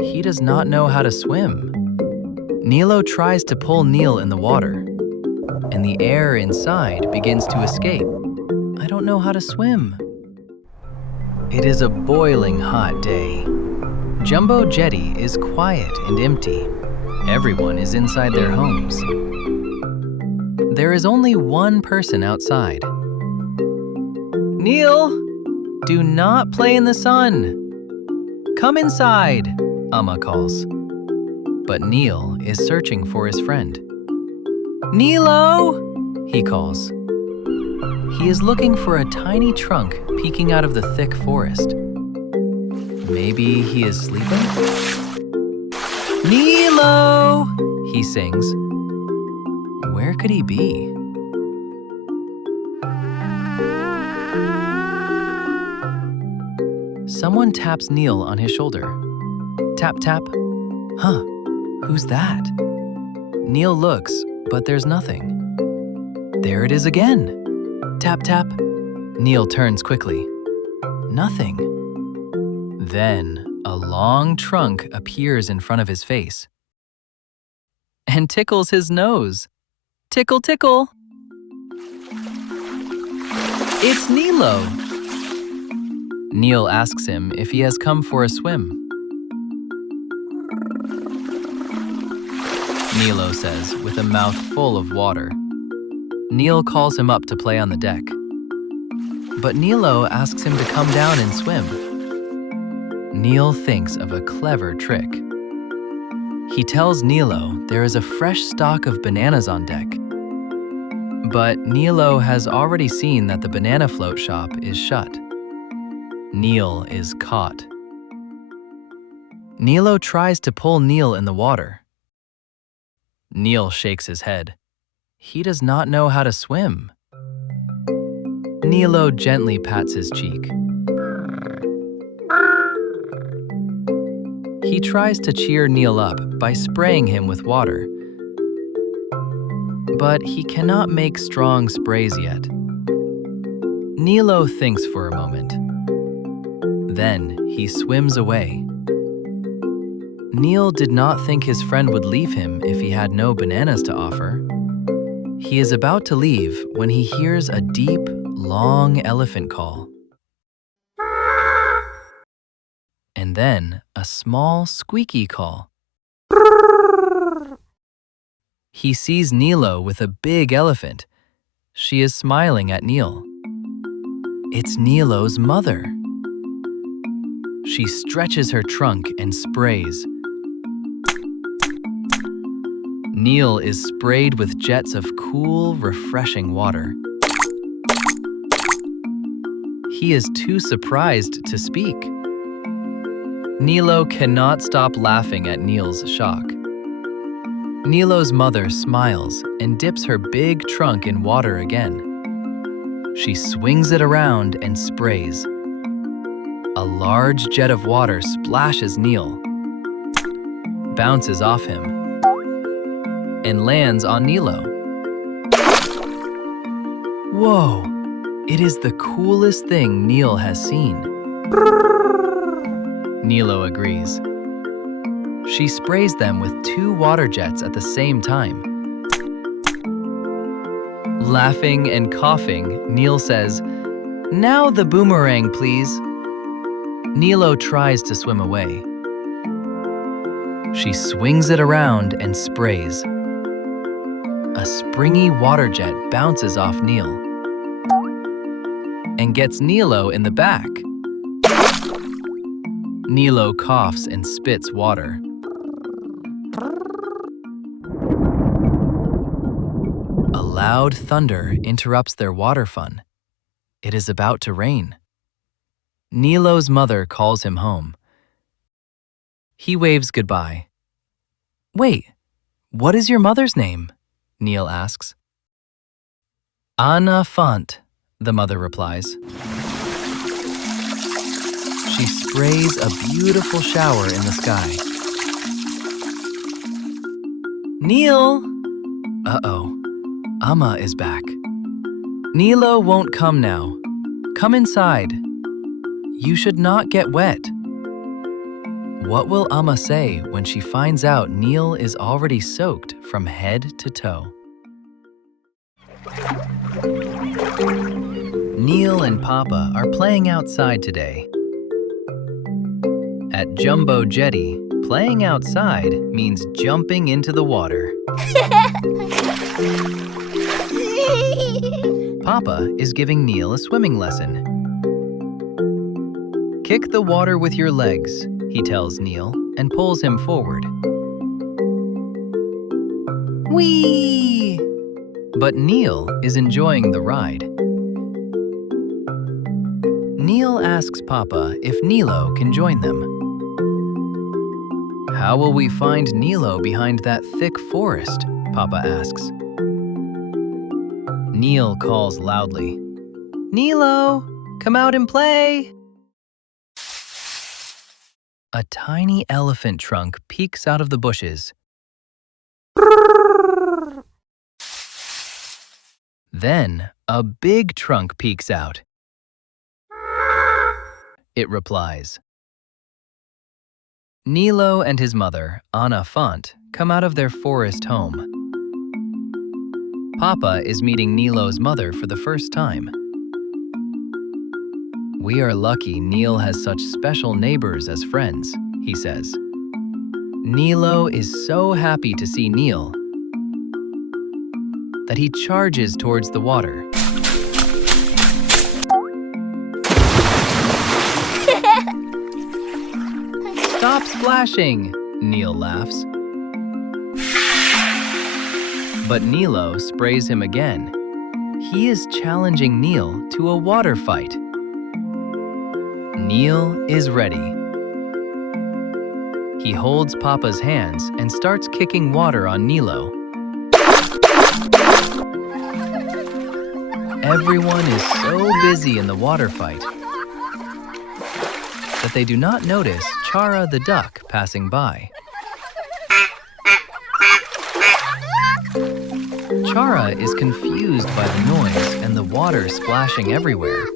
He does not know how to swim. Nilo tries to pull Neel in the water, and the air inside begins to escape. I don't know how to swim. It is a boiling hot day. Jumbo Jetty is quiet and empty. Everyone is inside their homes. There is only one person outside. Neel, do not play in the sun. Come inside, Amma calls. But Neel is searching for his friend. Nilo, he calls. He is looking for a tiny trunk peeking out of the thick forest. Maybe he is sleeping? Nilo, he sings. Where could he be? Someone taps Neel on his shoulder. Tap, tap. Huh, who's that? Neel looks, but there's nothing. There it is again. Tap, tap. Neel turns quickly. Nothing. Then a long trunk appears in front of his face and tickles his nose. Tickle, tickle. It's Nilo. Neel asks him if he has come for a swim. Nilo says with a mouth full of water. Neel calls him up to play on the deck. But Nilo asks him to come down and swim. Neel thinks of a clever trick. He tells Nilo there is a fresh stock of bananas on deck. But Nilo has already seen that the banana float shop is shut. Neel is caught. Nilo tries to pull Neel in the water. Neel shakes his head. He does not know how to swim. Nilo gently pats his cheek. He tries to cheer Neel up by spraying him with water. But he cannot make strong sprays yet. Nilo thinks for a moment. Then he swims away. Neel did not think his friend would leave him if he had no bananas to offer. He is about to leave when he hears a deep, long elephant call. And then a small, squeaky call. He sees Nilo with a big elephant. She is smiling at Neel. It's Nilo's mother. She stretches her trunk and sprays. Neel is sprayed with jets of cool, refreshing water. He is too surprised to speak. Nilo cannot stop laughing at Neel's shock. Nilo's mother smiles and dips her big trunk in water again. She swings it around and sprays. A large jet of water splashes Neel, bounces off him, and lands on Nilo. Whoa! It is the coolest thing Neel has seen. Nilo agrees. She sprays them with 2 water jets at the same time. Laughing and coughing, Neel says, "Now the boomerang, please." Nilo tries to swim away. She swings it around and sprays. A springy water jet bounces off Neel and gets Nilo in the back. Nilo coughs and spits water. A loud thunder interrupts their water fun. It is about to rain. Nilo's mother calls him home. He waves goodbye. "Wait, what is your mother's name?" Neel asks. "Anna Font," the mother replies. She sprays a beautiful shower in the sky. "Neel!" Uh-oh, Amma is back. "Nilo won't come now. Come inside. You should not get wet." What will Amma say when she finds out Neel is already soaked from head to toe? Neel and Papa are playing outside today. At Jumbo Jetty, playing outside means jumping into the water. Papa is giving Neel a swimming lesson. Kick the water with your legs, he tells Neel and pulls him forward. Whee! But Neel is enjoying the ride. Neel asks Papa if Nilo can join them. How will we find Nilo behind that thick forest? Papa asks. Neel calls loudly. Nilo, come out and play! A tiny elephant trunk peeks out of the bushes. Then a big trunk peeks out. It replies. Nilo and his mother, Anna Font, come out of their forest home. Papa is meeting Nilo's mother for the first time. We are lucky Neel has such special neighbors as friends, he says. Nilo is so happy to see Neel that he charges towards the water. Stop splashing, Neel laughs. But Nilo sprays him again. He is challenging Neel to a water fight. Neel is ready. He holds Papa's hands and starts kicking water on Nilo. Everyone is so busy in the water fight that they do not notice Chara the duck passing by. Chara is confused by the noise and the water splashing everywhere.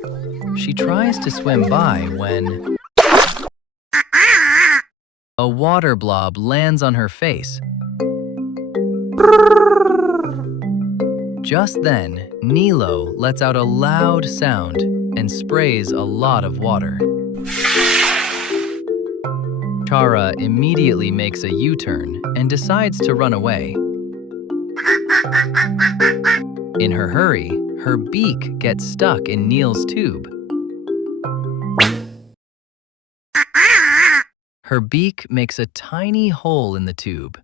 She tries to swim by when a water blob lands on her face. Just then, Nilo lets out a loud sound and sprays a lot of water. Chara immediately makes a U-turn and decides to run away. In her hurry, her beak gets stuck in Neel's tube. Her beak makes a tiny hole in the tube,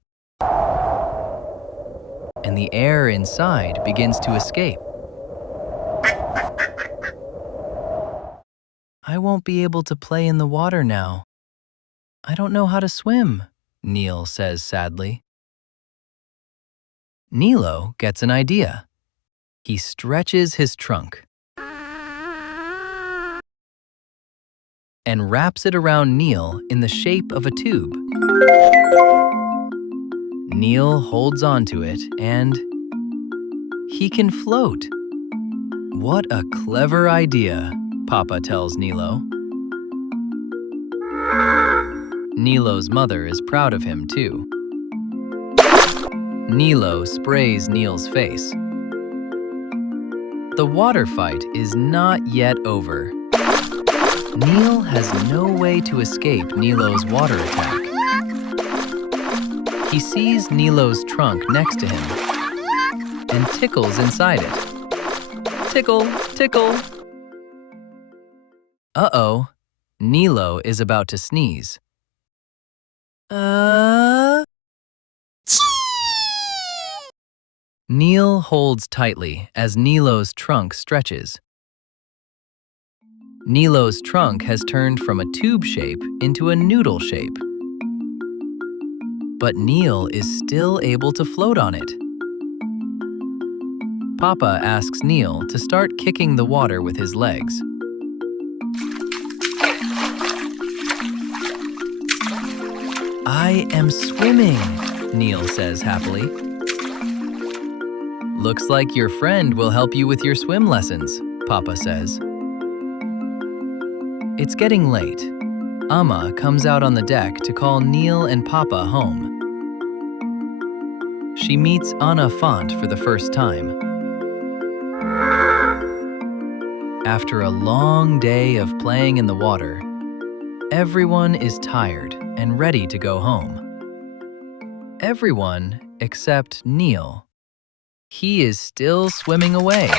and the air inside begins to escape. I won't be able to play in the water now. I don't know how to swim, Neel says sadly. Nilo gets an idea. He stretches his trunk and wraps it around Neel in the shape of a tube. Neel holds onto it and he can float. What a clever idea, Papa tells Nilo. Nilo's mother is proud of him too. Nilo sprays Neel's face. The water fight is not yet over. Neel has no way to escape Nilo's water attack. He sees Nilo's trunk next to him and tickles inside it. Tickle, tickle. Uh-oh, Nilo is about to sneeze. Neel holds tightly as Nilo's trunk stretches. Nilo's trunk has turned from a tube shape into a noodle shape. But Neel is still able to float on it. Papa asks Neel to start kicking the water with his legs. I am swimming, Neel says happily. Looks like your friend will help you with your swim lessons, Papa says. It's getting late. Amma comes out on the deck to call Neel and Pappa home. She meets Anna Font for the first time. After a long day of playing in the water, everyone is tired and ready to go home. Everyone except Neel. He is still swimming away.